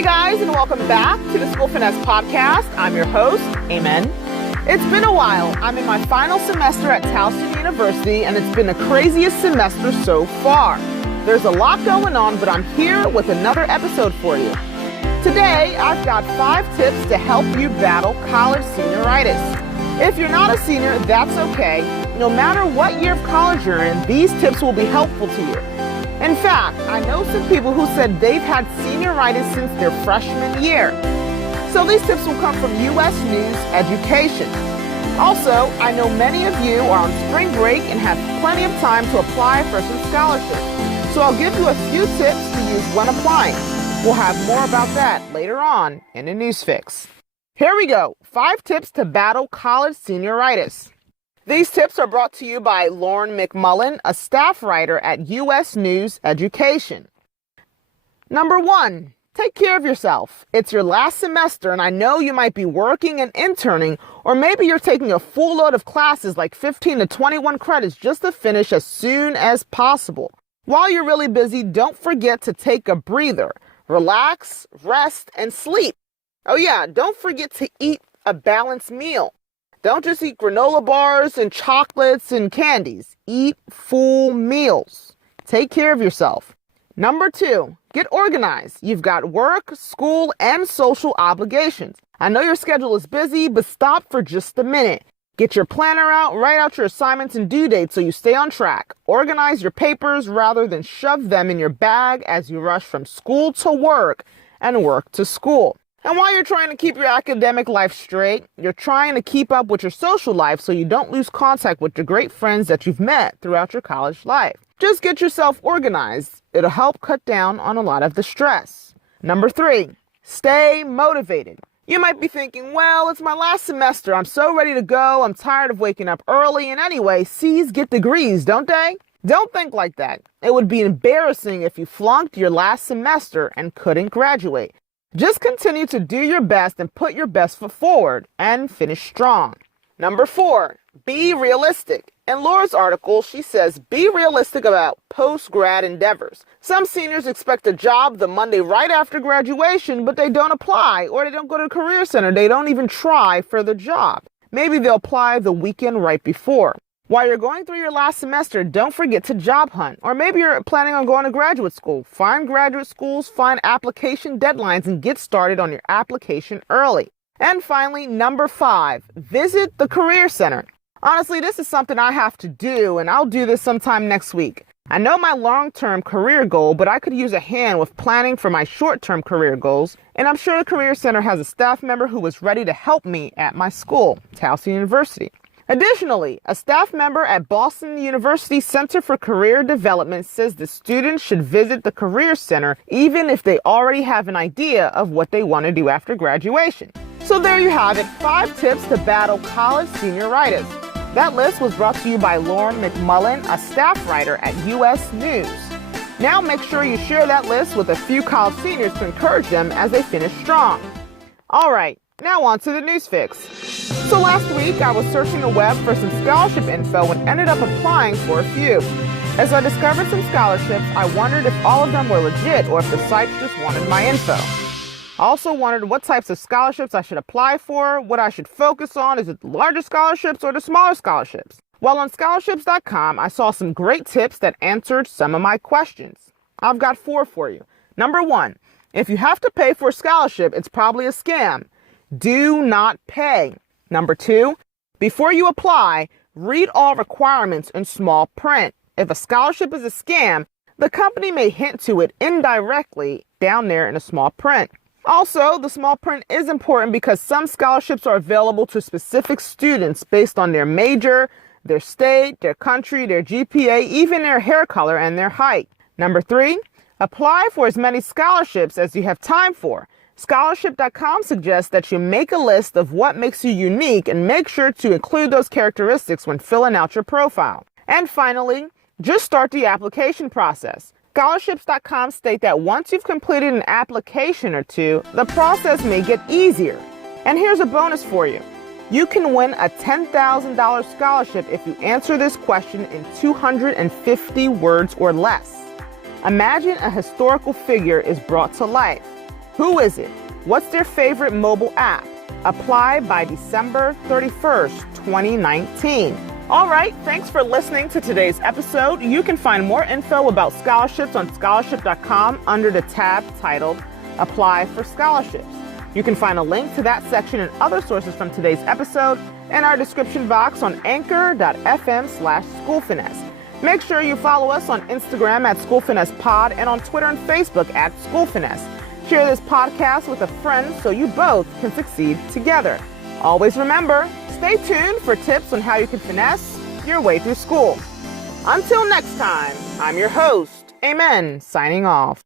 Hey guys, and welcome back to the School Finesse Podcast. I'm your host, Amen. It's been a while. I'm in my final semester at Towson University, and it's been the craziest semester so far. There's a lot going on, but I'm here with another episode for you. Today, I've got 5 tips to help you battle college senioritis. If you're not a senior, that's okay. No matter what year of college you're in, these tips will be helpful to you. In fact, I know some people who said they've had senioritis since their freshman year. So these tips will come from U.S. News Education. Also, I know many of you are on spring break and have plenty of time to apply for some scholarships. So I'll give you a few tips to use when applying. We'll have more about that later on in the News Fix. Here we go. 5 tips to battle college senioritis. These tips are brought to you by Lauren McMullen, a staff writer at U.S. News Education. Number 1, take care of yourself. It's your last semester, and I know you might be working and interning, or maybe you're taking a full load of classes like 15 to 21 credits just to finish as soon as possible. While you're really busy, don't forget to take a breather. Relax, rest, and sleep. Oh yeah, don't forget to eat a balanced meal. Don't just eat granola bars and chocolates and candies. Eat full meals. Take care of yourself. Number 2, get organized. You've got work, school, and social obligations. I know your schedule is busy, but stop for just a minute. Get your planner out, write out your assignments and due dates so you stay on track. Organize your papers rather than shove them in your bag as you rush from school to work and work to school. And while you're trying to keep your academic life straight, you're trying to keep up with your social life so you don't lose contact with the great friends that you've met throughout your college life. Just get yourself organized. It'll help cut down on a lot of the stress. Number 3, stay motivated. You might be thinking, well, it's my last semester. I'm so ready to go. I'm tired of waking up early. And anyway, C's get degrees, don't they? Don't think like that. It would be embarrassing if you flunked your last semester and couldn't graduate. Just continue to do your best and put your best foot forward and finish strong. Number 4, be realistic. In Laura's article, she says, be realistic about post-grad endeavors. Some seniors expect a job the Monday right after graduation, but they don't apply, or they don't go to the Career Center. They don't even try for the job. Maybe they'll apply the weekend right before. While you're going through your last semester, don't forget to job hunt. Or maybe you're planning on going to graduate school. Find graduate schools, find application deadlines, and get started on your application early. And finally, number 5, visit the Career Center. Honestly, this is something I have to do, and I'll do this sometime next week. I know my long-term career goal, but I could use a hand with planning for my short-term career goals, and I'm sure the Career Center has a staff member who is ready to help me at my school, Towson University. Additionally, a staff member at Boston University Center for Career Development says the students should visit the Career Center even if they already have an idea of what they want to do after graduation. So there you have it, 5 tips to battle college senioritis. That list was brought to you by Lauren McMullen, a staff writer at U.S. News. Now make sure you share that list with a few college seniors to encourage them as they finish strong. All right, now on to the News Fix. So last week, I was searching the web for some scholarship info and ended up applying for a few. As I discovered some scholarships, I wondered if all of them were legit or if the sites just wanted my info. I also wondered what types of scholarships I should apply for, what I should focus on. Is it the larger scholarships or the smaller scholarships? Well, on scholarships.com, I saw some great tips that answered some of my questions. I've got 4 for you. Number 1, if you have to pay for a scholarship, it's probably a scam. Do not pay. Number 2, before you apply, read all requirements in small print. If a scholarship is a scam, the company may hint to it indirectly down there in a small print. Also, the small print is important because some scholarships are available to specific students based on their major, their state, their country, their GPA, even their hair color and their height. Number 3, apply for as many scholarships as you have time for. Scholarship.com suggests that you make a list of what makes you unique and make sure to include those characteristics when filling out your profile. And finally, just start the application process. Scholarships.com state that once you've completed an application or 2, the process may get easier. And here's a bonus for you. You can win a $10,000 scholarship if you answer this question in 250 words or less. Imagine a historical figure is brought to life. Who is it? What's their favorite mobile app? Apply by December 31st, 2019. All right, thanks for listening to today's episode. You can find more info about scholarships on scholarship.com under the tab titled Apply for Scholarships. You can find a link to that section and other sources from today's episode in our description box on anchor.fm/schoolfinesse. Make sure you follow us on Instagram at SchoolFinessePod and on Twitter and Facebook at SchoolFinesse. Share this podcast with a friend so you both can succeed together. Always remember, stay tuned for tips on how you can finesse your way through school. Until next time, I'm your host, Amen, signing off.